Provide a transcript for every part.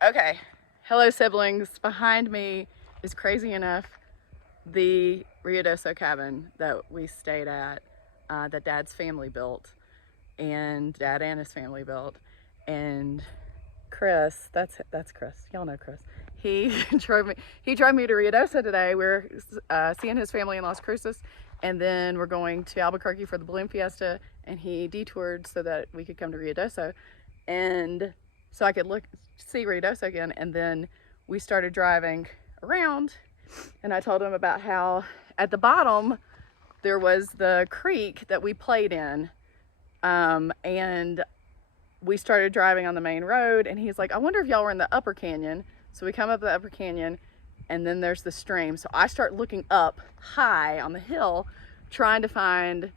Okay, hello siblings. Behind me is, crazy enough, the Ruidoso cabin that we stayed at, that Dad's family built, and Dad and his family built. And Chris, that's Chris. Y'all know Chris. He drove me to Ruidoso today. We're seeing his family in Las Cruces, and then we're going to Albuquerque for the balloon fiesta. And he detoured so that we could come to Ruidoso, and so I could see Ruidoso again. And then we started driving around, and I told him about how at the bottom there was the creek that we played in, and we started driving on the main road, and he's like, I wonder if y'all were in the upper canyon. So we come up the upper canyon, and then there's the stream. So I start looking up high on the hill, trying to find,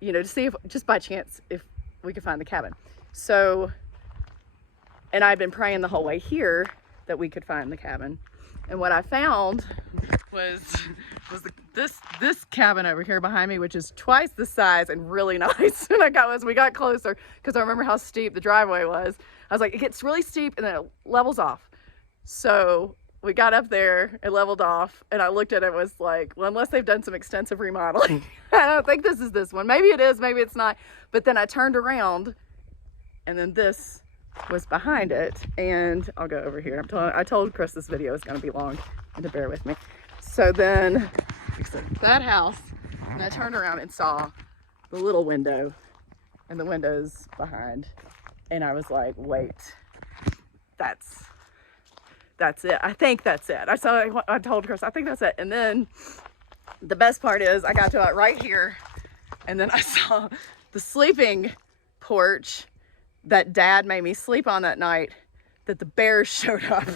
to see if, just by chance, if we could find the cabin. So, and I'd been praying the whole way here that we could find the cabin. And what I found was this cabin over here behind me, which is twice the size and really nice. And as we got closer, because I remember how steep the driveway was, I was like, it gets really steep and then it levels off. So we got up there, it leveled off, and I looked at it, was like, well, unless they've done some extensive remodeling, I don't think this is this one. Maybe it is, maybe it's not. But then I turned around, and then this was behind it. And I'll go over here. I told Chris this video is going to be long, and to bear with me. So then that house, and I turned around and saw the little window, and the window's behind. And I was like, wait, that's it. I think that's it. I told Chris, I think that's it. And then the best part is I got to it right here, and then I saw the sleeping porch that Dad made me sleep on that night, that the bears showed up.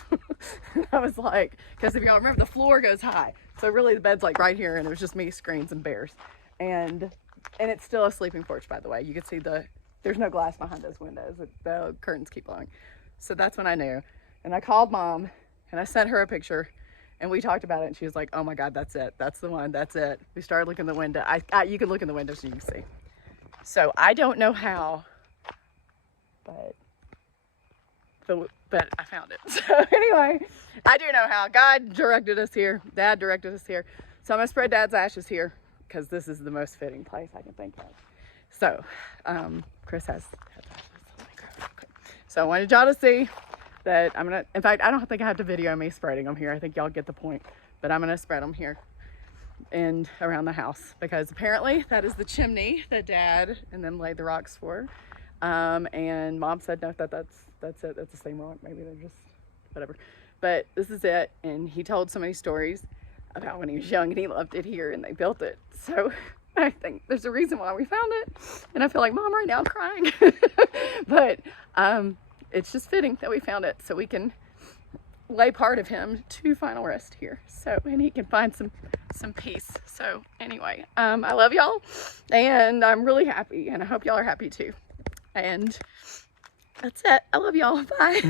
And I was like, because if y'all remember, the floor goes high. So really the bed's like right here, and it was just me, screens, and bears. And it's still a sleeping porch, by the way. You can see there's no glass behind those windows. The curtains keep blowing. So that's when I knew. And I called Mom, and I sent her a picture, and we talked about it, and she was like, oh my God, that's it. That's the one, that's it. We started looking in the window. You can look in the window so you can see. So I don't know how, but I found it. So anyway, I do know how. God directed us here. Dad directed us here. So I'm gonna spread Dad's ashes here, because this is the most fitting place I can think of. So Chris has ashes. So I wanted y'all to see that I'm gonna, in fact, I don't think I have to video me spreading them here. I think y'all get the point, but I'm gonna spread them here and around the house, because apparently that is the chimney that Dad and them laid the rocks for. And Mom said, no, that's it. That's the same rock. Maybe they're just whatever, but this is it. And he told so many stories about when he was young and he loved it here and they built it. So I think there's a reason why we found it. And I feel like Mom right now crying, but, it's just fitting that we found it so we can lay part of him to final rest here. So, and he can find some peace. So anyway, I love y'all, and I'm really happy, and I hope y'all are happy too. And that's it. I love y'all. Bye.